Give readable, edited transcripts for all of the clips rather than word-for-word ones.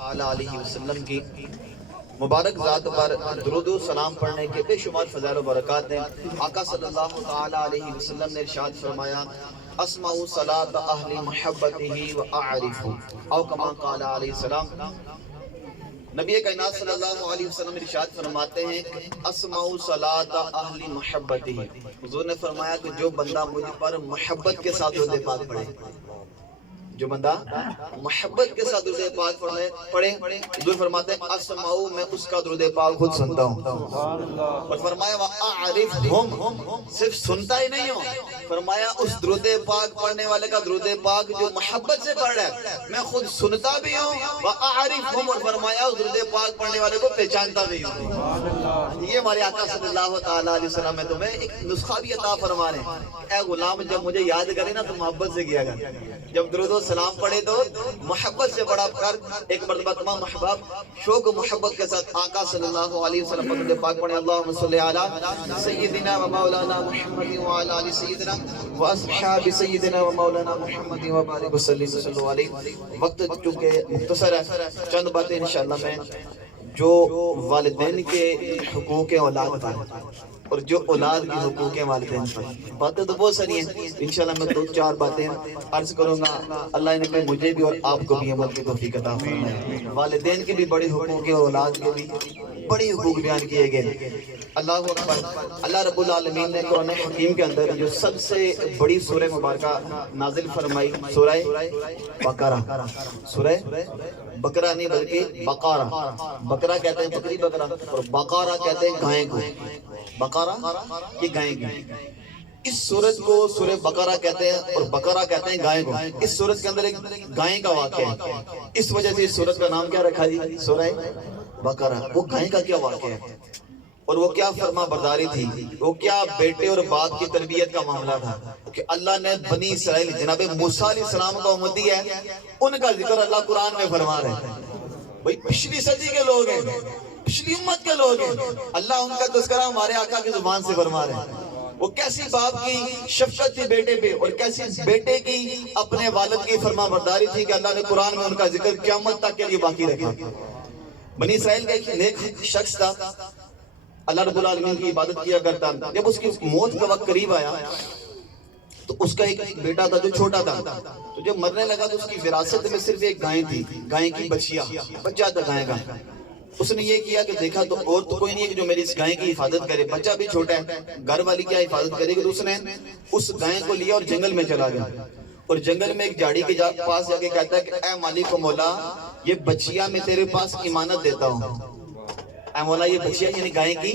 تعالی علیہ وسلم کی مبارک ذات پر درود و سلام پڑھنے کے بے شمار فضائل و برکات ہیں۔ آقا صلی اللہ تعالی علیہ وسلم نے ارشاد فرمایا اسمع صلاۃ اہل محبتہ و اعرف او کما قال علیہ السلام۔ نبی کائنات صلی اللہ علیہ وسلم ارشاد فرماتے ہیں کہ اسمع صلاۃ اہل محبتہ، حضور نے فرمایا کہ جو بندہ مجھ پر محبت کے ساتھ درود پاک پڑھے، جو بندہ محبت کے ساتھ درود پاک پڑھے، حضور فرماتے ہیں اسمع، میں اس کا درود پاک خود سنتا ہوں۔ اور فرمایا وَأَعْرِفْهُمْ، صرف سنتا ہی نہیں ہوں، فرمایا اس درود پاک پڑھنے والے کا درود پاک جو محبت سے پڑھ رہا ہے میں خود سنتا بھی ہوں، وَأَعْرِفْهُمْ، اور فرمایا اس درود پاک پڑھنے والے کو پہچانتا بھی ہوں۔ یہ ہمارے آقا صلی اللہ تعالی علیہ وسلم میں تمہیں ایک نسخہ بھی عطا فرما رہے ہیں، اے غلام جب مجھے یاد کرے نا تو محبت سے کیا کر، جب درود و سلام پڑھے تو محبت سے پڑھا کر۔ ایک مرتبہ تمام احباب شوق و محبت کے ساتھ آقا صلی اللہ علیہ وسلم پر درود پاک پڑھیں۔ اللہم صلی علی سیدنا و مولانا محمد وعلی آل سیدنا و اصحاب سیدنا و مولانا محمد وبارک وسلم صلی اللہ علیہ۔ وقت چونکہ مختصر ہے، چند باتیں انشاءاللہ میں جو والدین کے حقوق اولاد پر اور جو اولاد کے حقوق والدین پر، باتیں تو بہت ساری ہیں، انشاءاللہ میں دو چار باتیں عرض کروں گا، اللہ ان میں مجھے بھی اور آپ کو بھی عمل کی توفیق عطا فرمائے۔ والدین کے بھی بڑے حقوق ہیں، اولاد کے بھی بڑے حقوق بیان کیے گئے۔ اللہ اکبر، اللہ رب العالمین نے قرآن حکیم کے اندر جو سب سے بڑی سورہ مبارکہ نازل فرمائی سورہ بقرہ، سورہ بقرہ نہیں بلکہ بقرہ، بقرہ کہتے ہیں بکری بکرا اور بقرہ کہتے ہیں گائے کو، بقرہ یہ گائے کی۔ اس سورت کو سورہ بقرہ کہتے ہیں اور بقرہ کہتے ہیں گائے کو۔ اس سورت کے اندر ایک گائے کا واقعہ ہے، اس وجہ سے اس سورت کا نام کیا رکھا جی؟ سورہ بقرہ۔ وہ گائے کا کیا واقعہ ہے اور وہ کیا فرما برداری تھی، وہ کیا بیٹے اور باپ کی تربیت کا معاملہ تھا کہ اللہ نے بنی اسرائیل جناب موسیٰ علیہ السلام کا امتی ہے، ان کا ذکر اللہ قرآن میں فرما رہے ہیں۔ بھئی پچھلی صدی کے لوگ ہیں، پچھلی امت کے لوگ ہیں، اللہ ان کا تذکرہ ہمارے آقا کی زبان سے فرما رہے ہیں۔ وہ کیسی باپ کی شفقت تھی بیٹے پہ اور کیسی بیٹے کی اپنے والد کی فرما برداری تھی کہ اللہ نے قرآن میں ان کا ذکر قیامت تک کے لیے باقی رکھا۔ بنی اسرائیل کا ایک نیک شخص تھا، اللہ رب العالمین کی عبادت کیا کرتا، جب اس کی موت کا وقت قریب آیا تو اس کا ایک بیٹا تھا جو چھوٹا تھا، تو جب مرنے لگا تو اس کی وراثت میں صرف ایک گائے تھی، گائے کی بچہ تھا گائے کا۔ اس نے یہ کیا کہ دیکھا تو اور تو کوئی نہیں ہے کہ جو میری اس گائے کی حفاظت کرے، بچہ بھی چھوٹا ہے، گھر والی کیا حفاظت کرے گی، تو اس نے اس گائے کو لیا اور جنگل میں چلا گیا، اور جنگل میں ایک جھاڑی کے پاس جا کے کہتا ہے کہ اے مالک و مولا، یہ بچیا میں تیرے پاس امانت دیتا ہوں، اے مولا یہ بچیا یعنی گائے کی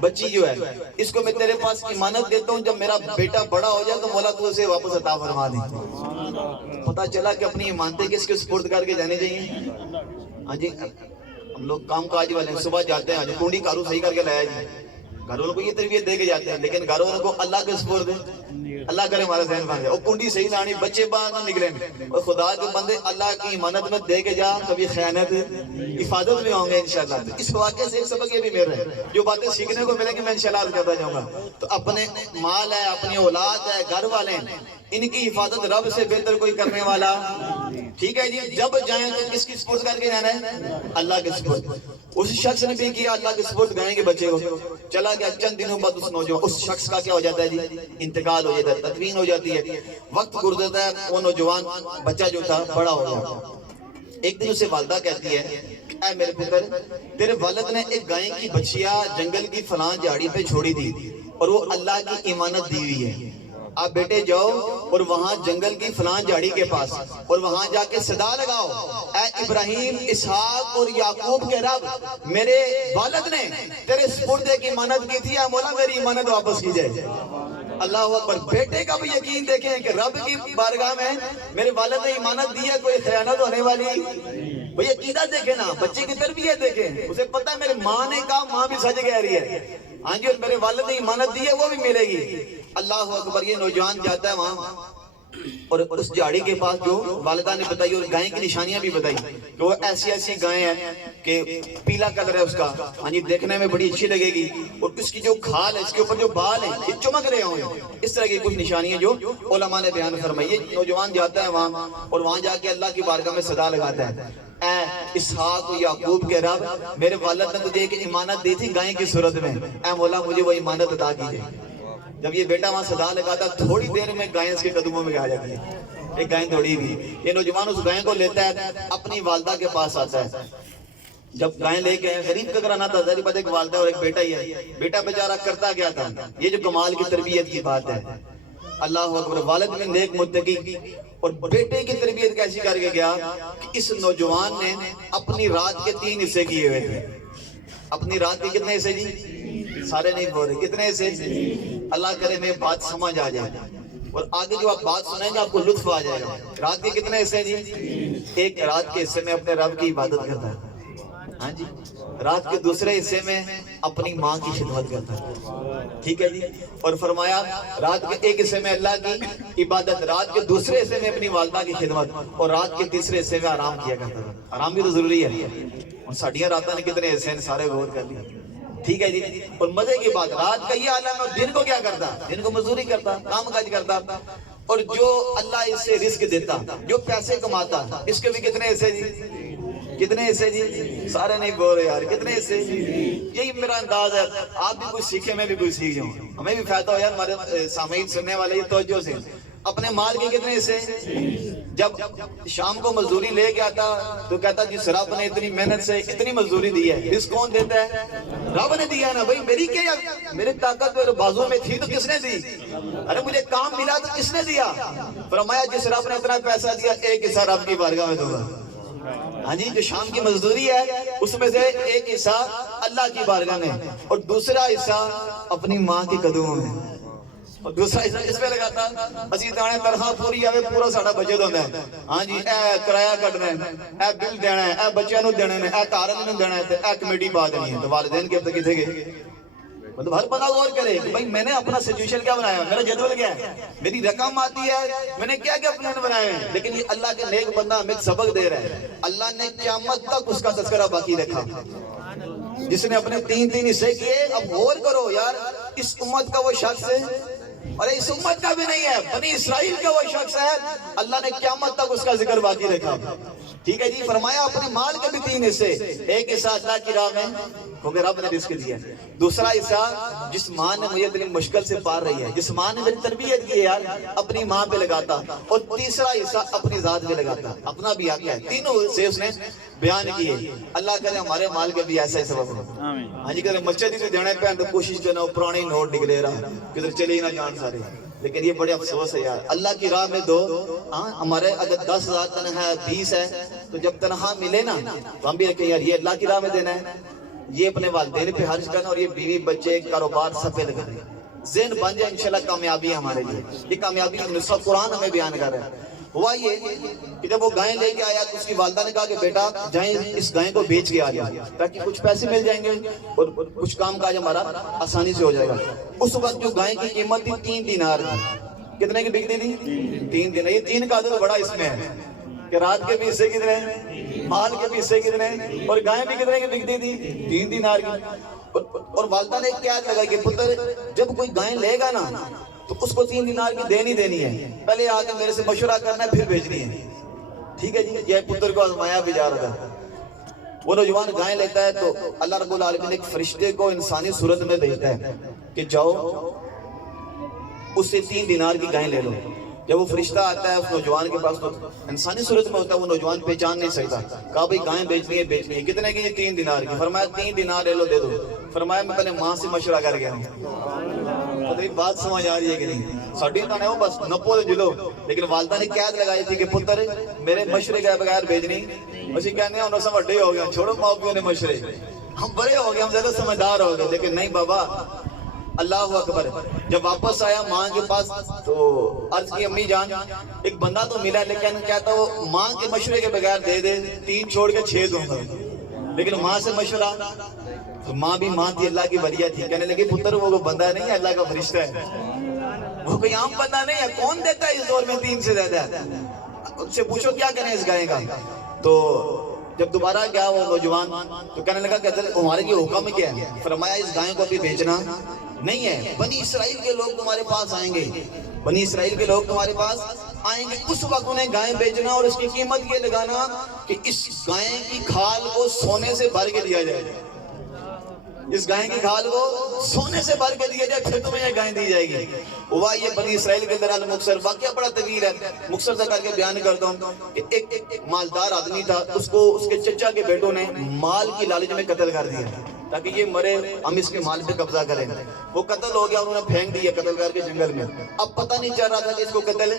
بچی جو ہے اس کو میں تیرے پاس امانت دیتا ہوں، جب میرا بیٹا بڑا ہو جائے تو مولا تو اسے واپس عطا فرما دے۔ پتہ چلا کہ اپنی امانتیں کس کے سپرد کر کے جانے چاہیے؟ ہاں جی، ہم لوگ کام کاج والے ہیں، صبح جاتے ہیں کنڈی کارو صحیح کر کے لایا جی، گھر والوں کو یہ تربیت دے کے جاتے ہیں، لیکن گھر والوں کو اللہ کے سپرد اللہ کرے ہمارا ذہن بن جائے، اور کنڈی صحیح لانی، بچے باہر نہ نکلیں، اور خدا کے بندے اللہ کی امانت میں دے کے جا، کبھی خیانت حفاظت میں ہوں گے انشاءاللہ۔ اس واقعے سے ایک سبق یہ بھی میرا ہے، جو باتیں سیکھنے کو ملیں گے میں انشاءاللہ عرض کرتا جاؤں گا۔ تو اپنے مال ہے، اپنی اولاد ہے، گھر والے ہیں، ان کی حفاظت رب سے بہتر کوئی کرنے والا، ٹھیک ہے جی۔ جب جائیں تو کس کی سپورٹ کر کے جانا ہے؟ اللہ کے سپورٹ۔ اس شخص نے بھی کیا اللہ کے سپورٹ گائے کے بچے کو، چلا گیا، چند دنوں بعد اس شخص کا کیا ہو جاتا ہے جی؟ انتقال ہو جاتا ہے، تدفین ہو جاتی ہے، وقت گزرتا ہے، وہ نوجوان بچہ جو تھا بڑا ہو گیا۔ ایک دن اسے والدہ کہتی ہے اے میرے پتر، تیرے والد نے ایک گائے کی بچیا جنگل کی فلاں جھاڑی پہ چھوڑی تھی اور وہ اللہ کی امانت دی ہوئی ہے، آپ بیٹے جاؤ اور وہاں جنگل کی فلاں جھاڑی کے پاس اور وہاں جا کے صدا لگاؤ اے ابراہیم، اسحاق اور یعقوب کے رب، میرے والد نے تیرے سپرد کی امانت کی تھی، اے مولا میری امانت واپس کی جائے۔ اللہ اکبر، بیٹے کا بھی یقین دیکھیں کہ رب کی بارگاہ میں میرے والد نے امانت دی ہے، کوئی خیانت ہونے والی، بھئی عقیدہ دیکھیں نا، بچے کی تربیت دیکھیں، اسے پتہ ہے میرے ماں نے کہا، ماں بھی سچ کہہ رہی ہے، ہاں جی، اور میرے والد نے امانت دی ہے وہ بھی ملے گی۔ اللہ اکبر، یہ نوجوان جاتا ہے وہاں اور اس جھاڑی کے پاس جو والدہ نے بتائی اور گائے کی نشانیاں بھی بتائی کہ وہ ایسی ایسی گائے ہیں کہ پیلا کلر ہے اس کا، ہاں جی دیکھنے میں بڑی اچھی لگے گی، اور اس کی جو کھال ہے، اس کے اوپر جو بال ہیں یہ چمک رہے ہوں گے، اس طرح کی کچھ نشانیاں جو علماء نے بیان فرمائی۔ یہ نوجوان جاتا ہے وہاں اور وہاں جا کے اللہ کی بارگاہ میں صدا لگاتا ہے اے اسحاق و یعقوب کے رب، میرے والد نے تجھے ایک امانت دی تھی گائے کی صورت میں، اے مولا مجھے وہ امانت عطا کیجئے۔ جب یہ بیٹا وہاں صدا لگاتا تھوڑی دیر میں گائے اس کے قدموں میں آ جاتی ہے، ایک گائے دوڑی بھی۔ یہ نوجوان اس گائے کو لیتا ہے، اپنی والدہ کے پاس آتا ہے۔ جب گائے لے کے غریب کا گھرانہ تھا، ظاہر بات ہے ایک والدہ اور ایک بیٹا ہی ہے۔ بیٹا بیچارہ کرتا کیا تھا، یہ جو کمال کی تربیت کی بات ہے، اللہ اکبر، والد میں نیک متقی، اور بیٹے کی تربیت کیسی کر کے گیا کہ اس نوجوان نے اپنی رات کے 3 حصے کیے ہوئے تھے۔ اپنی رات کے کتنے حصے جی؟ سارے نہیں بول رہے، کتنے حصے؟ اللہ کرے میں بات سمجھ آ جائے، اور آگے جو آپ بات سنیں گے آپ کو لطف آ جائے گا۔ رات کے کتنے حصے جی؟ ایک رات کے حصے میں اپنے رب کی عبادت کرتا ہے، ہاں جی۔ رات کے دوسرے حصے میں اپنی ماں کی خدمت کرتا ہے، ٹھیک ہے جی۔ اور فرمایا رات کے ایک حصے میں اللہ کی عبادت، رات کے دوسرے حصے میں اپنی والدہ کی خدمت، اور رات کے تیسرے حصے میں آرام کیا کرتا تھا۔ آرام بھی تو ضروری ہے، اور ساڑیاں راتاں نے کتنے حصے ہیں سارے غور کر لیے، ٹھیک ہے جی۔ اور مزے کی بات، رات کا یہ عالم ہے، دن کو کیا کرتا؟ دن کو مزدوری کرتا، کام کاج کرتا، اور جو اللہ اس سے رزق دیتا، جو پیسے کماتا، اس کے بھی کتنے حصے جی؟ کتنے حصے جی؟ سارے نہیں بول رہے یار، کتنے حصے؟ یہی میرا انداز ہے، آپ بھی کچھ سیکھیں، میں بھی کچھ سیکھ جاؤں، ہمیں بھی فائدہ ہو یار، ہمارے سامعین سننے والے یہ توجہ سے۔ اپنے مال کے کتنے حصے؟ جب شام کو مزدوری لے کے آتا تو کہتا جس رب نے اتنی محنت سے اتنی مزدوری دی ہے، اس کون دیتا ہے؟ رب نے دیا نا بھائی، میری کیا، میری طاقت میرے بازو میں تھی تو کس نے دی؟ ارے مجھے کام ملا تو کس نے دیا؟ فرمایا جس رب نے اتنا پیسہ دیا، ایک حصہ رب کی بارگاہ میں دوں گا، ہاں جی۔ جو شام کی مزدوری ہے اس میں سے ایک حصہ اللہ کی بارگاہ میں، اور دوسرا حصہ اپنی ماں کے قدموں میں، اور دوسرا حصہ اس پہ لگاتا اسی دانے تنخواہ پوری آوے پورا ساڑا بجٹ ہوتا ہے، ہاں جی۔ اے کرایہ کٹنا ہے، اے بل دینا ہے، اے بچیاں نو دینا ہے، اے کارن نو دینا ہے، اے کمیٹی پا دینی ہے، تو والدین کے اب تک کتنے گئے؟ مطلب ہر بندہ غور کرے کہ بھائی میں نے اپنا سچویشن کیا بنایا ہے، میرا جدول کیا ہے، میری رقم آتی ہے، میں نے کیا کیا پلان بنائے ہیں۔ لیکن یہ اللہ کے نیک بندہ ہمیں سبق دے رہا ہے، اللہ نے قیامت تک اس کا تذکرہ باقی رکھا، جس نے اپنے 3 حصے کیے۔ اب غور کرو یار، اس امت کا وہ شخص ہے، اور اس امت کا بھی نہیں ہے، بنی اسرائیل کا وہ شخص ہے، اللہ نے قیامت تک اس کا ذکر باقی رکھا، ٹھیک ہے جی۔ فرمایا اپنے مال کے بھی 3 حصے، ایک حصہ اللہ کی راہ میں کیونکہ رب نے رزق دیا، دوسرا حصہ جس ماں نے مجھے اتنی مشکل سے پال رہی ہے، جس ماں نے میری تربیت کی ہے یار، اپنی ماں پہ لگاتا، اور تیسرا حصہ اپنی ذات پہ لگاتا، اپنا بھی حق ہے۔ تینوں حصے اس نے بیان کیے۔ اللہ کرے ہمارے مال کے بھی ایسا ہی سبب ہو، ہاں جی۔ کہ مسجد ہی دینے پہ تو کوشش کرنا پرانے نوٹ نکلے رہا، کدھر چلے ہی نہ جان سارے، لیکن یہ بڑے افسوس ہے یار، اللہ کی راہ میں دو۔ ہمارے اگر 10,000 تنخواہ ہے، 20 ہے، تو جب تنخواہ ملے نا تو ہم بھی کہیں یار یہ اللہ کی راہ میں دینا ہے، یہ اپنے والدین پہ خرچ کرنا، اور یہ بیوی بچے کاروبار سب پہ لگانا، ذہن بن جائے انشاءاللہ کامیابی ہے ہمارے لیے۔ یہ کامیابی نصرت قرآن ہمیں بیان کر رہا ہے۔ ہوا یہ کہ جب وہ گائے لے کے آیا تو اس کی والدہ نے کہا کہ بیٹا جائیں اس گائے کو بیچ کے آ جائے تاکہ کچھ پیسے مل جائیں گے اور کچھ کام کاج ہمارا آسانی سے ہو جائے گا۔ اس وقت جو گائے کی قیمت تھی 3 دینار تھی، کتنے کی بکتی تھی؟ 3 دینار۔ یہ 3 کا عدد بڑا اس میں ہے کہ رات کے بھی حصے کتنے ہیں، مال کے بھی حصے کتنے ہیں، اور گائے بھی کتنے کی بکتی تھی؟ 3 دینار کی۔ اور والدہ نے کیا لگا کہ پتر جب کوئی گائے لے گا نا تو اس کو 3 دینار کی دینی ہے، پہلے آ کے میرے سے مشورہ کرنا ہے پھر بھیجنی ہے، ٹھیک ہے جی۔ یہ پتر کو آزمایا بھی جا رہا تھا۔ وہ نوجوان گائے لیتا ہے تو اللہ رب العالمین ایک فرشتے کو انسانی صورت میں بھیجتا ہے کہ جاؤ اس سے 3 دینار کی گائے لے لو۔ جب وہ فرشتہ آتا ہے اس نوجوان کے پاس تو انسانی صورت میں ہوتا ہے، وہ نوجوان پہچان نہیں سکتا، کہا بھئی گائیں بیچنی ہے، کتنے کی؟ 3 دینار کی۔ فرمایا 3 دینار لے لو دے دو۔ فرمایا میں پہلے ماں سے مشورہ کر گیا ہوں۔ پتہ نہیں بات سمجھ آ رہی ہے کہ نہیں؟ ساڑھی تو نہیں وہ بس نپو دے جلو، لیکن والدہ نے قید لگائی تھی کہ پتر میرے مشورے کے بغیر بھیجنی۔ اسی کہنے ہیں انہوں سے بڑے ہو گئے، چھوڑو ماں پیوں نے مشورے، ہم بڑے ہو گئے، ہم زیادہ سمجھدار ہو گئے، لیکن نہیں بابا۔ اللہ اکبر۔ جب واپس آیا ماں کے پاس تو عرض کی امی جان ایک بندہ تو ملا، لیکن کہتا وہ ماں کے مشورے کے بغیر دے دے، 3 چھوڑ کے 6 دوں گا، لیکن ماں سے مشورہ۔ تو ماں بھی ماں تھی، اللہ کی ولیہ تھی، کہنے لگی پتر وہ بندہ نہیں ہے، اللہ کا فرشتہ ہے، وہ کوئی عام بندہ نہیں ہے، کون دیتا ہے اس دور میں 3 سے زیادہ؟ ان سے پوچھو کیا کریں اس گائے کا۔ تو جب دوبارہ گیا وہ نوجوان تو کہنے لگا کہ تمہارے لیے حکم کیا ہے؟ فرمایا اس گائے کو بھی بیچنا نہیں ہے، بنی اسرائیل کے لوگ تمہارے پاس آئیں گے، بنی اسرائیل کے لوگ تمہارے پاس آئیں گے اس وقت انہیں گائے بیچنا اور اس کی قیمت یہ لگانا کہ اس گائے کی کھال کو سونے سے بھر کے دیا جائے، اس گائے کی کھال کو سونے سے بھر کے دیا جائے، پھر تمہیں یہ گائے دی جائے گی۔ ہوا یہ بنی اسرائیل کے اندر المکسر، واقعہ بڑا طویل ہے، مختصر سے کر کے بیان کرتا ہوں کہ ایک مالدار آدمی تھا، اس کو اس کے چچا کے بیٹوں نے مال کی لالچ میں قتل کر دیا تاکہ یہ مرے ہم اس کے مال پہ قبضہ کریں۔ وہ قتل ہو گیا، انہوں نے پھینک دیا قتل کر کے جنگل میں۔ اب پتہ نہیں چل رہا تھا کہ اس کو قتل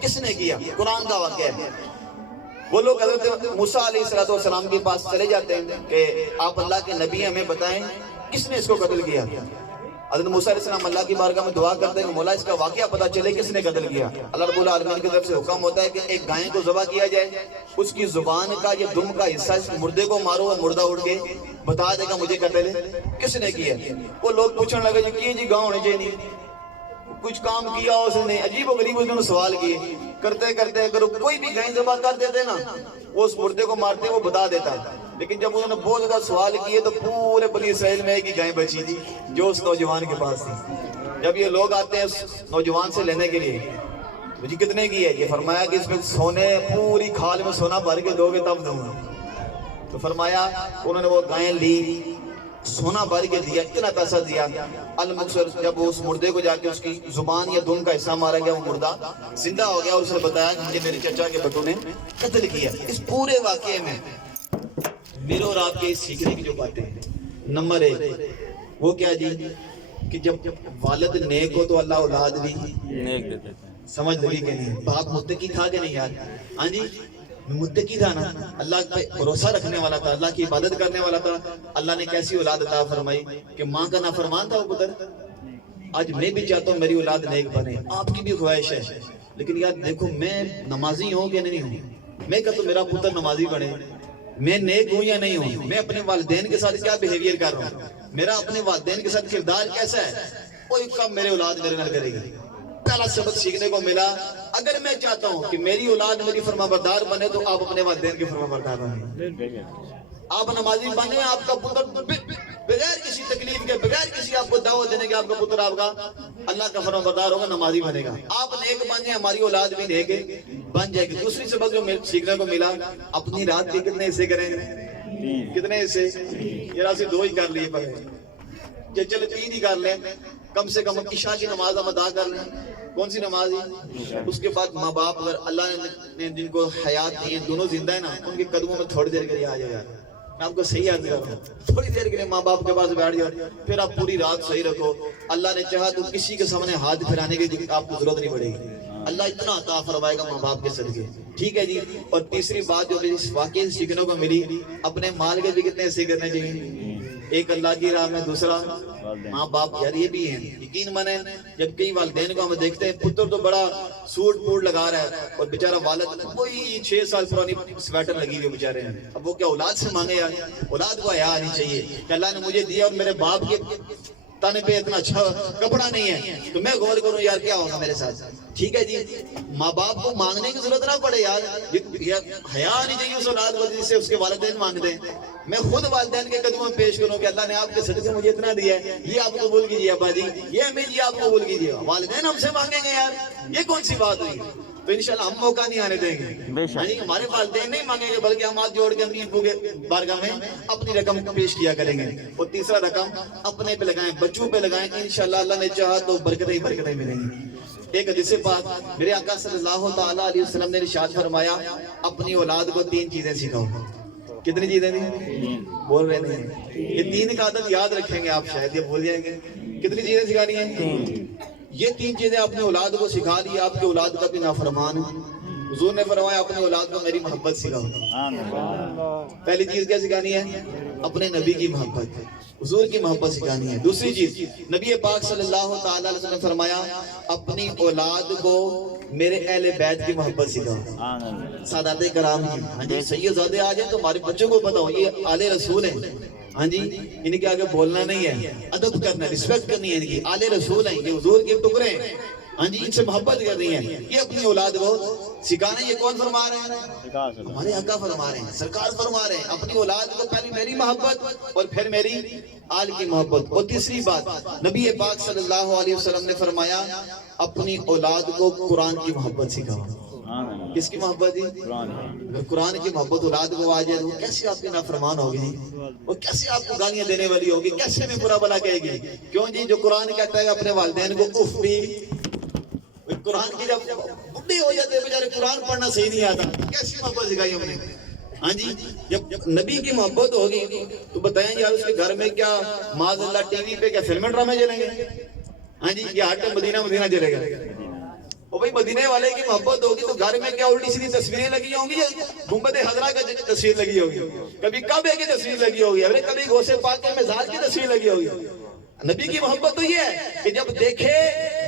کس نے کیا، قرآن کا واقعہ ہے۔ وہ لوگ حضرت موسیٰ علیہ السلام کے پاس چلے جاتے ہیں کہ آپ اللہ کے نبی ہمیں بتائیں کس نے اس کو قتل کیا۔ حضرت موسیٰ علیہ السلام اللہ کی بارگاہ میں دعا کرتے ہیں کہ مولا اس کا واقعہ پتہ چلے کس نے قتل کیا۔ اللہ رب العالمین کی طرف سے حکم ہوتا ہے کہ ایک گائے کو ذبح کیا جائے، اس کی زبان کا یہ دم کا حصہ اس مردے کو مارو اور مردہ اڑ کے بتا دے گا مجھے قتل کس نے کیا۔ وہ لوگ پوچھنے لگے جی گاؤں ہونے چاہیے نہیں، کچھ کام کیا اس نے، عجیب و غریب اس نے سوال کیے، کرتے کرتے اگر کوئی بھی گائے ذبح کر دیتے نا وہ اس مردے کو مارتے وہ بتا دیتا ہے۔ لیکن جب انہوں نے بہت زیادہ سوال کیے تو پورے بنی اسرائیل میں ایک ہی گائے بچی تھی جو اس نوجوان کے پاس تھی۔ جب یہ لوگ آتے ہیں اس نوجوان سے لینے کے لیے، مجھے کتنے کی ہے، یہ فرمایا کہ اس میں سونے پوری کھال میں سونا بھر کے دو گے تب دوں گا۔ تو فرمایا انہوں نے وہ گائیں لی، سونا بھر کے دیا، اتنا پیسہ دیا۔ المکسر جب اس مردے کو جا کے اس کی زبان یا دم کا حصہ مارا گیا، وہ مردہ زندہ ہو گیا اور اس نے بتایا کہ مجھے میرے چچا کے بیٹوں نے قتل کیا۔ اس پورے واقعے میں میرے اور آپ کے سیکھنے کی جو باتیں ہیں، نمبر ایک وہ کیا جی کہ جب والد نیک ہو تو اللہ اولاد بھی نیک دیتا ہے۔ سمجھ لگی کہ نہیں؟ باپ متقی تھا کہ نہیں یار؟ ہاں جی متقی تھا نا، اللہ پہ بھروسہ رکھنے والا تھا، اللہ کی عبادت کرنے والا تھا۔ اللہ نے کیسی اولاد عطا فرمائی کہ ماں کا نافرمان تھا وہ پتر۔ آج میں بھی چاہتا ہوں میری اولاد نیک بنے، آپ کی بھی خواہش ہے، لیکن یار دیکھو میں نمازی ہوں کہ نہیں ہوں، میں کہتا ہوں میرا پتر نمازی بنے، میں نیک ہوں یا نہیں ہوں، میں اپنے والدین کے ساتھ کیا بیہیویئر کر رہا ہوں، میرا اپنے والدین کے ساتھ کردار کیسا ہے، کوئی کام میرے اولاد میرے نال کرے گی۔ پہلا سبق سیکھنے کو ملا، اگر میں چاہتا ہوں کہ میری اولاد میری فرما بردار بنے تو آپ اپنے والدین کے فرما بردار بنے، آپ نمازی بنے، آپ کا پتر بغیر کسی تکلیف کے، بغیر کسی آپ کو دعوت دینے کے آپ کا پتر آپ کا اللہ کا فرما بردار ہوگا، نمازی بنے گا۔ آپ نیک بن جائیں، ہماری اولاد بھی نیک بن جائے گی۔ دوسری سبق جو سیکھنے کو ملا، اپنی رات کے کتنے حصے کریں گے، کتنے حصے، یہ راسی 2 ہی کر لیے پڑے، چلے 3 ہی کر لیں، کم سے کم عشاء کی نماز ہم ادا کر لیں۔ کون سی نماز ہے؟ اس کے بعد ماں باپ اگر اللہ نے جن کو حیات دی ہے، دونوں زندہ ہیں نا، ان کے قدموں میں تھوڑی دیر کے لیے آ جائے یار، میں آپ کو صحیح عرض کر رہا ہوں، تھوڑی دیر کے لیے ماں باپ کے پاس بیٹھ جاؤ، پھر آپ پوری رات صحیح رکھو۔ اللہ نے چاہا تو کسی کے سامنے ہاتھ پھیلانے کی آپ کو ضرورت نہیں پڑے گی، اللہ اتنا عطا فرمائے گا ماں باپ کے صدقے۔ ٹھیک ہے جی۔ اور تیسری بات جو اس واقعے سے سیکھنے کو ملی، اپنے مال کے بھی کتنے حصے کرنے چاہیے، ایک اللہ کی راہ میں، دوسرا ماں باپ، یار یہ بھی ہیں یقین مانے۔ جب کئی والدین کو ہم دیکھتے ہیں، پتر تو بڑا سوٹ بوٹ لگا رہا ہے اور بیچارہ والد کوئی 6 سال پرانی سویٹر لگی ہوئی بیچارے ہیں، اب وہ کیا اولاد سے مانگے یار؟ اولاد کو حیا آنی چاہیے کہ اللہ نے مجھے دیا اور میرے باپ کے تانے پہ اتنا اچھا کپڑا نہیں ہے تو میں غور کروں یار کیا ہوگا میرے ساتھ۔ ٹھیک ہے جی، ماں باپ کو مانگنے کی ضرورت نہ پڑے یار، حیا آنی چاہیے اس اولاد کو جس سے اس کے والدین مانگتے ہیں۔ میں خود والدین کے قدموں میں پیش کروں کہ اللہ نے آپ کے صدقے مجھے اتنا دیا ہے، یہ آپ قبول کیجیے ابا جی، یہ امی جی آپ قبول کیجیے۔ والدین ہم سے مانگیں گے یار، یہ کون سی بات ہوئی؟ تو انشاءاللہ ہم موقع نہیں آنے دیں گے، یعنی ہمارے والدین نہیں مانگیں گے بلکہ ہم ہاتھ جوڑ کے امی ابو کے بارگاہ میں اپنی رقم پیش کیا کریں گے۔ اور تیسرا رقم اپنے پہ لگائیں، بچوں پہ لگائیں، انشاءاللہ اللہ نے چاہا تو برکتیں ہی برکتیں ملیں گی۔ ایک حدیث پاک میرے آقا صلی اللہ تعالیٰ علیہ وسلم نے ارشاد فرمایا، اپنی اولاد کو 3 چیزیں سکھاؤ۔ کتنی چیزیں تھیں؟ بول رہے نہیں، یہ 3 کا عادت یاد رکھیں گے آپ، شاید یہ بھول جائیں گے۔ کتنی چیزیں سکھانی ہیں؟ یہ 3 چیزیں اپنے اولاد کو سکھا دی، آپ کے اولاد کا بھی نافرمان ہے۔ حضور نے فرمایا اپنے اولاد کو میری محبت سکھاؤ۔ پہلی چیز کیا سکھانی ہے؟ اپنے نبی کی محبت، حضور کی محبت سکھانی ہے۔ دوسری چیز نبی پاک صلی اللہ تعالیٰ علیہ وسلم نے فرمایا اپنی اولاد کو میرے اہل بیت کی محبت سکھاؤ، سادات کرام کی۔ ہاں جی، سیدزادے آ جائیں تو ہمارے بچوں کو بتاؤ یہ آل رسول ہیں، ہاں جی ان کے آگے بولنا نہیں ہے، ادب کرنا، رسپیکٹ کرنی ہے، ان کی آل رسول ہیں، یہ حضور کے ٹکڑے ہیں، ہاں جی ان سے محبت کرنی ہے، یہ اپنی اولاد کو سکھانا یہ کون فرما رہے ہیں؟ ہمارے آقا فرما رہے ہیں، سرکار فرما رہے ہیں اپنی اولاد کو پہلے میری محبت اور پھر میری آل کی محبت۔ اور تیسری بات نبی پاک صلی اللہ علیہ وسلم نے فرمایا اپنی اولاد کو قرآن کی محبت سکھاؤ۔ کس کی محبت ہے؟ اگر قرآن کی محبت اولاد کو آ جائے تو کیسے آپ کی نافرمان ہوگی، اور کیسے آپ کو گالیاں دینے والی ہوگی، کیسے میں برا بلا کہے گی؟ کیوں جی جو قرآن کہتا ہے اپنے والدین کو اف بھی، قرآن کی جب بڈھے ہو جاتے ہیں بیچارے قرآن پڑھنا صحیح نہیں آتا، کیسی محبت سکھائی ہم نے؟ ہاں جی جب نبی کی محبت ہوگی تو بتائیں یار اس کے گھر میں کیا معاذ اللہ ٹی وی پہ کیا فلم ڈرامے چلیں گے؟ ہاں جی یہ ہٹ مدینہ مدینہ چلے گا؟ اور بھائی مدینے والے کی محبت ہوگی تو گھر میں کیا الٹی سیدھی تصویریں لگی ہوں گی، گنبد خضرا کا تصویر لگی ہوگی، کبھی کعبے کی تصویر لگی ہوگی، کبھی غوث پاک کے مزار کی تصویر لگی ہوگی۔ نبی کی محبت تو یہ ہے کہ جب دیکھے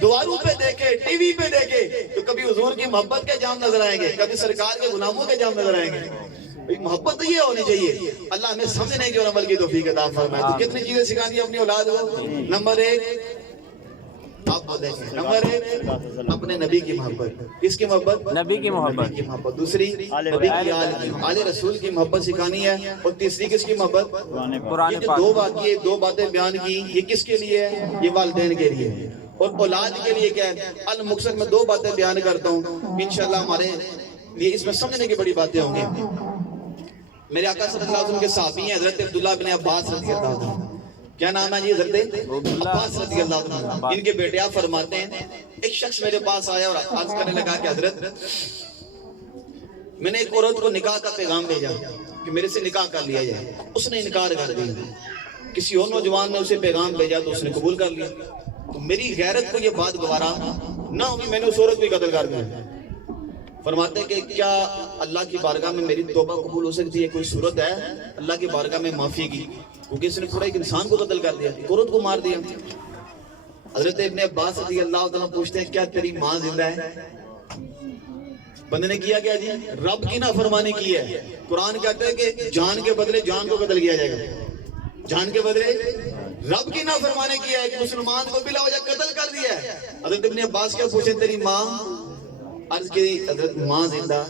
دواروں پہ دیکھے ٹی وی پہ دیکھے تو کبھی حضور کی محبت کے جام نظر آئیں گے، کبھی سرکار کے غلاموں کے جام نظر آئیں گے۔ محبت تو یہ ہونی چاہیے۔ اللہ ہمیں سمجھنے کی اور عمل کی توفیق عطا فرمائے۔ تو کتنی چیزیں سکھانی ہیں اپنی اولاد کو؟ نمبر 1 آپ کو دیکھیں، نمبر 1 اپنے نبی کی محبت۔ کس کی محبت؟ نبی کی محبت۔ دوسری نبی کی آل رسول کی محبت سکھانی ہے، اور تیسری کس کی محبت؟ قرآن پاک۔ دو باتیں بیان کی، یہ کس کے لیے ہے؟ یہ والدین کے لیے، اور اولاد کے لیے کیا ہے؟ المقصد میں 2 باتیں بیان کرتا ہوں، انشاءاللہ ہمارے لیے اس میں سمجھنے کی بڑی باتیں ہوں گی۔ میرے آقا صلی اللہ علیہ وسلم کے صحابی ہیں حضرت عبداللہ بن عباس رضی اللہ عنہ۔ کیا نام ہے جی؟ حضرت عباس رضی اللہ عنہ۔ ان کے بیٹے آپ فرماتے ہیں ایک شخص میرے پاس آیا اور عرض کرنے لگا کہ حضرت میں نے ایک عورت کو نکاح کا پیغام بھیجا کہ میرے سے نکاح کر لیا جائے، اس نے انکار کر دیا۔ کسی اور نوجوان نے اسے پیغام بھیجا تو اس نے قبول کر لیا۔ تو میری غیرت کو یہ بات گوارا نہ ہوگی، میں نے اس عورت کو قتل کر دیا۔ فرماتے ہیں کہ کیا اللہ کی بارگاہ میں میری توبہ قبول ہو سکتی ہے؟ کوئی صورت ہے اللہ کی بارگاہ میں معافی کی؟ کیونکہ اس نے پورا ایک انسان کو قتل کر دیا، ایک عورت کو مار دیا۔ حضرت ابن عباس رضی اللہ تعالیٰ پوچھتے ہیں کیا تیری ماں زندہ ہے؟ بندے نے کیا کیا جی؟ رب کی نافرمانی کی ہے۔ قرآن کہتا ہے کہ جان کے بدلے جان کو قتل کیا جائے گا، جان کے بدلے رب کی نافرمانی کیا ہے کہ مسلمان کو بلا وجہ قتل کر دیا ہے۔ حضرت ابن عباس کیا پوچھیں تیری ماں؟ عرض کی حضرت ماں زندہ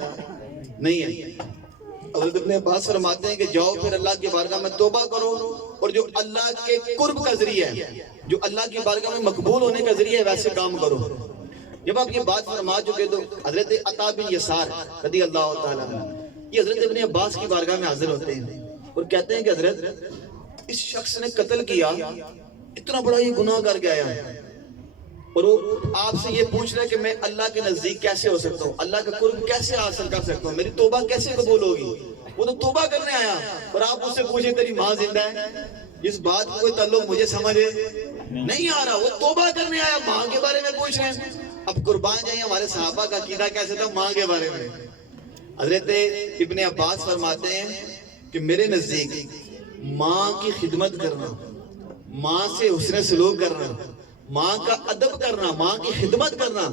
نہیں ہے۔ حضرت ابن عباس فرماتے ہیں کہ جاؤ پھر اللہ کی بارگاہ میں توبہ کرو، اور جو اللہ کے قرب کا ذریعہ ہے، جو اللہ کی بارگاہ میں مقبول ہونے کا ذریعہ ہے، ویسے کام کرو۔ جب آپ یہ بات فرما چکے تو حضرت عطا بن یسار رضی اللہ تعالیٰ عنہ یہ حضرت ابن عباس کی بارگاہ میں حاضر ہوتے ہیں اور کہتے ہیں کہ حضرت اس شخص نے قتل کیا، اتنا بڑا یہ گناہ کر کے آیا، اور وہ آپ سے یہ پوچھ رہے کہ میں اللہ کے نزدیک کیسے ہو سکتا ہوں، اللہ کا قرب کیسے حاصل کر سکتا ہوں، میری توبہ کیسے قبول ہوگی؟ وہ تو توبہ کرنے آیا اور آپ اس سے پوچھیں تیری ماں زندہ ہے؟ اس بات کو کوئی تعلق مجھے سمجھے نہیں آ رہا۔ وہ توبہ کرنے آیا، ماں کے بارے میں پوچھ رہے ہیں۔ اب قربان جائیں ہمارے صحابہ کا عقیدہ کیسے تھا ماں کے بارے میں؟ حضرت ابن عباس فرماتے ہیں کہ میرے نزدیک ماں کی خدمت کرنا، ماں سے حسن سلوک کرنا، ماں کا ادب کرنا، ماں کی خدمت کرنا،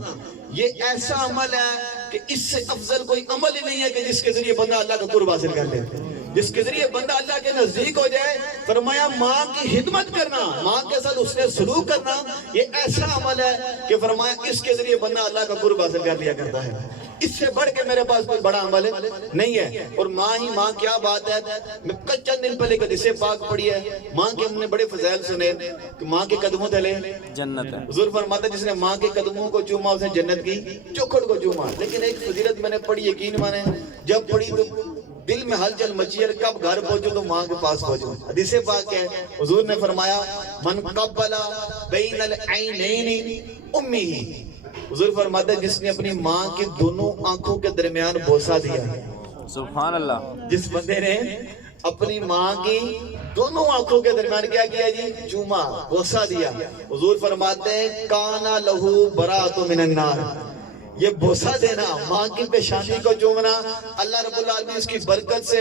یہ ایسا عمل ہے کہ اس سے افضل کوئی عمل ہی نہیں ہے کہ جس کے ذریعے بندہ اللہ کا قرب حاصل کر لے، جس کے ذریعے بندہ اللہ کے نزدیک ہو جائے۔ فرمایا ماں کی خدمت کرنا، ماں کے ساتھ حسن سلوک کرنا، یہ ایسا عمل ہے کہ فرمایا اس کے ذریعے بندہ اللہ کا قرب حاصل کر لیا کرتا ہے۔ اس سے بڑھ کے میرے پاس کوئی بڑا عمل نہیں ہے۔ اور ماں ہی ماں کیا بات ہے، میں چند دن پہلے حدیث پاک پڑھی ہے، ماں کے ہم نے بڑے فضائل سنے کہ ماں کے قدموں تلے جنت ہے۔ حضور فرماتا ہے جس نے ماں کے قدموں کو چوما اس نے جنت کی چوکھٹ کو چوما۔ لیکن ایک فضیلت میں نے پڑھی، یقین مانے جب پڑھی تو دل میں ہلچل مچی ہے، کب گھر پہنچو تو ماں کے پاس پہنچو۔ حدیث پاک ہے حضور نے فرمایا من قبل بین العینین امی، حضور فرماتے ہیں جس نے اپنی ماں کی دونوں آنکھوں کے درمیان بوسہ دیا، سبحان اللہ، جس بندے نے اپنی ماں کی دونوں آنکھوں کے درمیان کیا کیا جی؟ چوما، بوسہ دیا۔ حضور فرماتے ہیں کانا لہو براۃ من النار، یہ بوسہ دینا، ماں کی پیشانی کو چومنا، اللہ رب العالمین اس کی برکت سے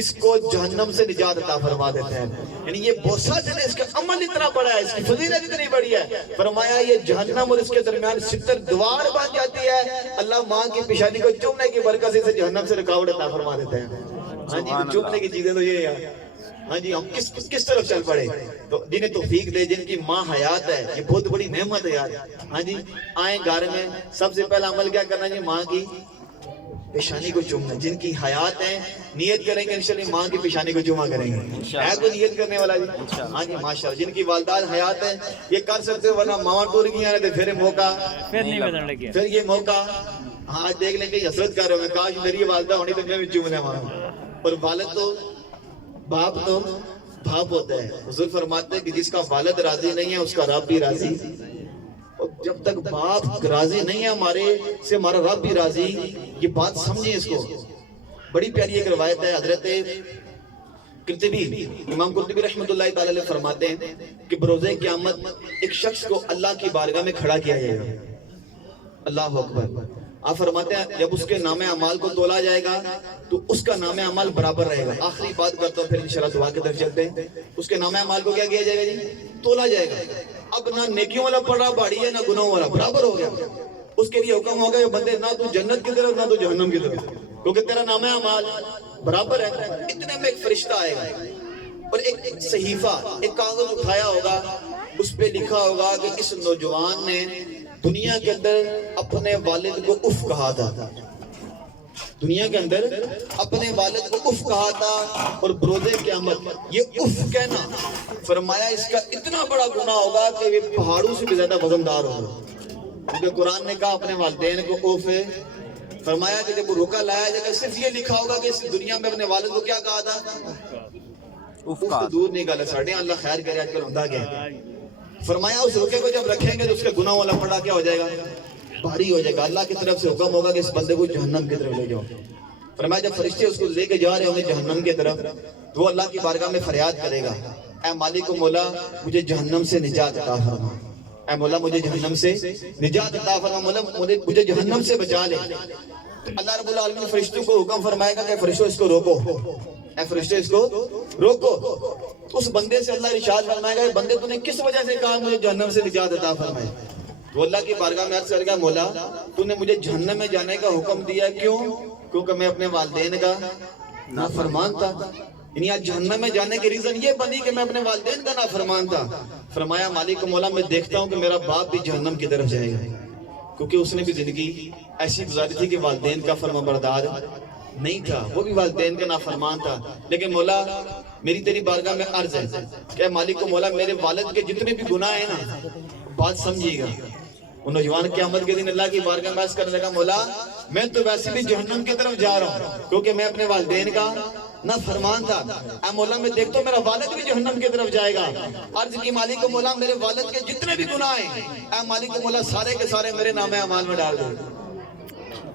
اس کو جہنم سے نجات عطا فرما دیتے ہیں۔ یعنی یہ بوسہ دینا، اس کا عمل اتنا بڑا ہے، اس کی فضیلت اتنی بڑی ہے، فرمایا یہ جہنم اور اس کے درمیان 70 دیوار بن جاتی ہے، اللہ ماں کی پیشانی کو چومنے کی برکت سے اسے جہنم سے رکاوٹ عطا فرما دیتے ہیں۔ ہاں جی، چومنے کی چیزیں تو یہ ہے۔ ہاں جی، ہم کس طرف چل پڑے؟ تو جنہیں توفیق دے، جن کی ماں حیات ہے، یہ بہت بڑی نعمت ہے یار۔ ہاں جی، آئیں گھر میں سب سے پہلا عمل کیا کرنا جی؟ ماں کی پیشانی کو چومنا. جن کی حیات ہیں نیت کریں گے انشاءاللہ ماں کی پیشانی کو چوما کریں گے. ہے کوئی نیت کرنے والا جی؟ ہاں جی ماشاءاللہ. جن کی والدات حیات ہیں یہ کر سکتے ہو, ورنہ ماں ٹور گیا تو پھر موقع پھر یہ موقع. ہاں آج دیکھ لیں کہ حسرت کر رہے ہوں, کاش میری والدہ ہونی تو میں بھی چومنے والا. اور والد تو باپ تو باپ ہوتا ہے. حضور فرماتے ہیں کہ جس کا والد راضی نہیں ہے اس کا رب بھی راضی. اور جب تک باپ راضی نہیں ہے ہمارے سے ہمارا رب بھی راضی. یہ بات سمجھیں اس کو. بڑی پیاری ایک روایت ہے, حضرت قرطبی امام قرطبی رحمۃ اللہ تعالی علیہ فرماتے ہیں کہ بروز قیامت ایک شخص کو اللہ کی بارگاہ میں کھڑا کیا جائے گا. اللہ اکبر. آپ فرماتے ہیں جب اس کے نام اعمال کو تولا جائے گا تو اس کا نام اعمال برابر رہے گا. آخری بات کرتا ہوں پھر انشاءاللہ دعا کی طرف چلتے ہیں. اس کے نام اعمال کو کیا کیا جائے گا جی؟ تولا جائے گا. اب نہ نیکیوں والا پڑا بھاری ہے نہ گناہوں والا, برابر ہو گیا. اس کے لیے حکم ہوگا کہ بندے نہ تو جنت کی طرف نہ تو جہنم کی طرف, کیونکہ تیرا نام اعمال برابر ہے. اتنے میں ایک فرشتہ آئے گا اور ایک صحیفہ, ایک کاغذ اٹھایا ہوگا, اس پہ لکھا ہوگا کہ اس نوجوان نے دنیا کے اندر اپنے والد کو اف کہا تھا. دنیا کے اندر اپنے والد کو اف کہا تھا, اور بروز قیامت یہ اف کہنا فرمایا اس کا اتنا بڑا گناہ ہوگا کہ یہ پہاڑوں سے بھی زیادہ وزندار ہوگا. کیونکہ قرآن نے کہا اپنے والدین کو اف, فرمایا کہ جب وہ روکا لایا جائے گا صرف یہ لکھا ہوگا کہ اس دنیا میں اپنے والد کو کیا کہا تھا, اف کو دور نکالا. ساڑھے اللہ خیر کرے, آج کل ہوتا گیا. فرمایا اس روکے کو جب رکھیں گے تو اس کے گناہ والا پڑا کیا ہو جائے گا, بھاری ہو جائے گا. اللہ کی طرف سے حکم ہوگا کہ اس بندے کو جہنم کی طرف لے جاؤ. فرمایا جب فرشتے اس کو لے کے جا رہے ہوں گے جہنم کی طرف تو وہ اللہ کی بارگاہ میں فریاد کرے گا, اے مالک و مولا مجھے جہنم سے نجات عطا فرما, اے مولا مجھے جہنم سے نجات عطا فرما, مولا مجھے جہنم سے بچا لے. اللہ رب العالمین فرشتوں کو حکم فرمائے گا کہ فرشتوں اس کو روکو, اے فرشتے اس کو روکو. اس بندے سے اللہ ارشاد فرمائے گا بندے تو نے کس وجہ سے کہا مجھے جہنم سے نجات عطا فرمائے. تو اللہ کی بارگاہ میں عرض کرے گا مولا تو نے مجھے جہنم میں جانے کا حکم دیا, کیوں؟ کیونکہ میں اپنے والدین کا نافرمان تھا. یعنی آج جہنم میں جانے کی ریزن یہ بنی کہ میں اپنے والدین کا نافرمان تھا. فرمایا مالک مولا میں دیکھتا ہوں کہ میرا باپ بھی جہنم کی طرف جائے گا, کیونکہ اس نے بھی زندگی ایسی گزاری تھی کہ والدین کا فرما بردار نہیں تھا, وہ بھی والدین کا نافرمان تھا. لیکن مولا میری تیری بارگاہ میں عرض ہے کہ مالک و مولا میرے والد کے جتنے بھی گناہ ہیں نا, بات سمجھیے گا. وہ نوجوان قیامت کے دن اللہ کی بارگاہ میں عرض کرنے لگا مولا میں تو ویسے بھی جہنم کی طرف جا رہا ہوں کیونکہ میں اپنے والدین کا نافرمان تھا. اے مولا میں دیکھتا ہوں میرا والد بھی جہنم کی طرف جائے گا. عرض کی مالک و مولا میرے والد کے جتنے بھی گناہ ہیں اے مالک و مولا سارے کے سارے میرے نام اعمال میں ڈال دے.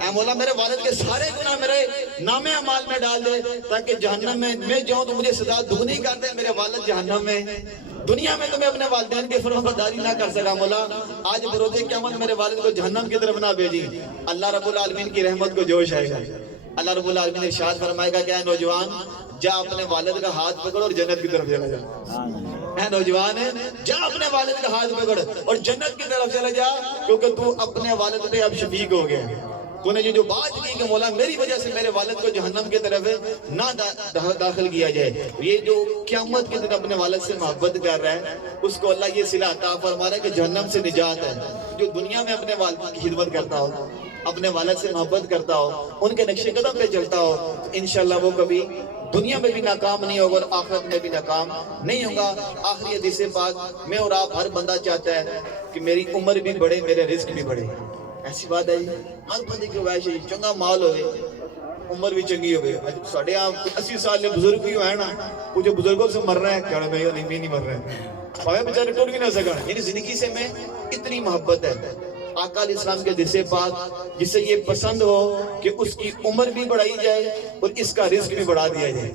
اے مولا میرے والد کے سارے گناہ میرے نام اعمال میں ڈال دے تاکہ جہنم میں جاؤں تو مجھے سزا دگنی کر دے. میرے والد جہنم میں, دنیا میں تو میں اپنے والدین کی فرمانبرداری نہ کر سکا. مولا آج بروز قیامت میرے والد کو جہنم کی طرف نہ بھیجی. اللہ رب العالمین کی رحمت کو جوش آئے گا. اللہ رب العالمین ارشاد فرمائے گا کہ اے نوجوان جا اپنے والد کا ہاتھ پکڑ اور جنت کی طرف چلا جا. اے نوجوان جا اپنے والد کا ہاتھ پکڑ اور جنت کی طرف چلا جا, کیونکہ تو اپنے والد پہ اب شفیق ہو گیا. تو نے یہ جو بات کی کہ مولا میری وجہ سے میرے والد کو جہنم کی طرف نہ داخل کیا جائے, یہ جو قیامت کے دن اپنے والد سے محبت کر رہا ہے اس کو اللہ یہ صلہ عطا فرما رہا ہے کہ جہنم سے نجات ہے. جو دنیا میں اپنے والد کی خدمت کرتا ہو, اپنے والد سے محبت کرتا ہو, ان کے نقش قدم پہ چلتا ہو, تو انشاءاللہ وہ کبھی دنیا میں بھی ناکام نہیں ہوگا اور آخرت میں بھی ناکام نہیں ہوگا. آخری حدیث پاک میں اور آپ ہر بندہ چاہتا ہے کہ میری عمر بھی بڑھے, میرے رزق بھی بڑھے. ایسی بات ہے ہر بندے کی خواہش ہے چنگا مال ہوئے, عمر بھی چنگی ہوئے. ساڑھے 80 سال کے بزرگ بھی ہیں نا, وہ جو بزرگوں سے مر رہے ہیں کہہ رہے ہیں نہیں مر رہے ہیں, پاوے بیچارے ٹوٹ بھی نہ سکا. یعنی زندگی سے میں اتنی محبت ہے. آقا علیہ السلام کے حدیث پاک جسے یہ پسند ہو کہ اس کی عمر بھی بڑھائی جائے اور اس کا رزق بھی بڑھا دیا جائے.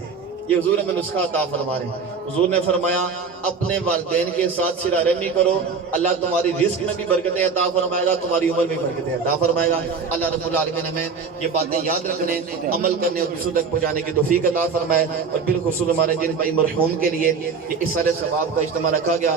یہ حضور ہمیں نسخہ عطا فرما رہے ہیں. حضور نے فرمایا اپنے والدین کے ساتھ صلہ رحمی کرو, اللہ تمہاری رزق میں بھی برکتیں عطا فرمائے گا, تمہاری عمر میں برکتیں عطا فرمائے گا. اللہ رب العالمین ہمیں یہ باتیں یاد رکھنے, عمل کرنے اور دوسروں تک پہنچانے کی توفیق عطا فرمائے. اور بالخصوص ہمارے جن بھائی مرحوم کے لیے یہ اس سارے ثواب کا اجتماع رکھا گیا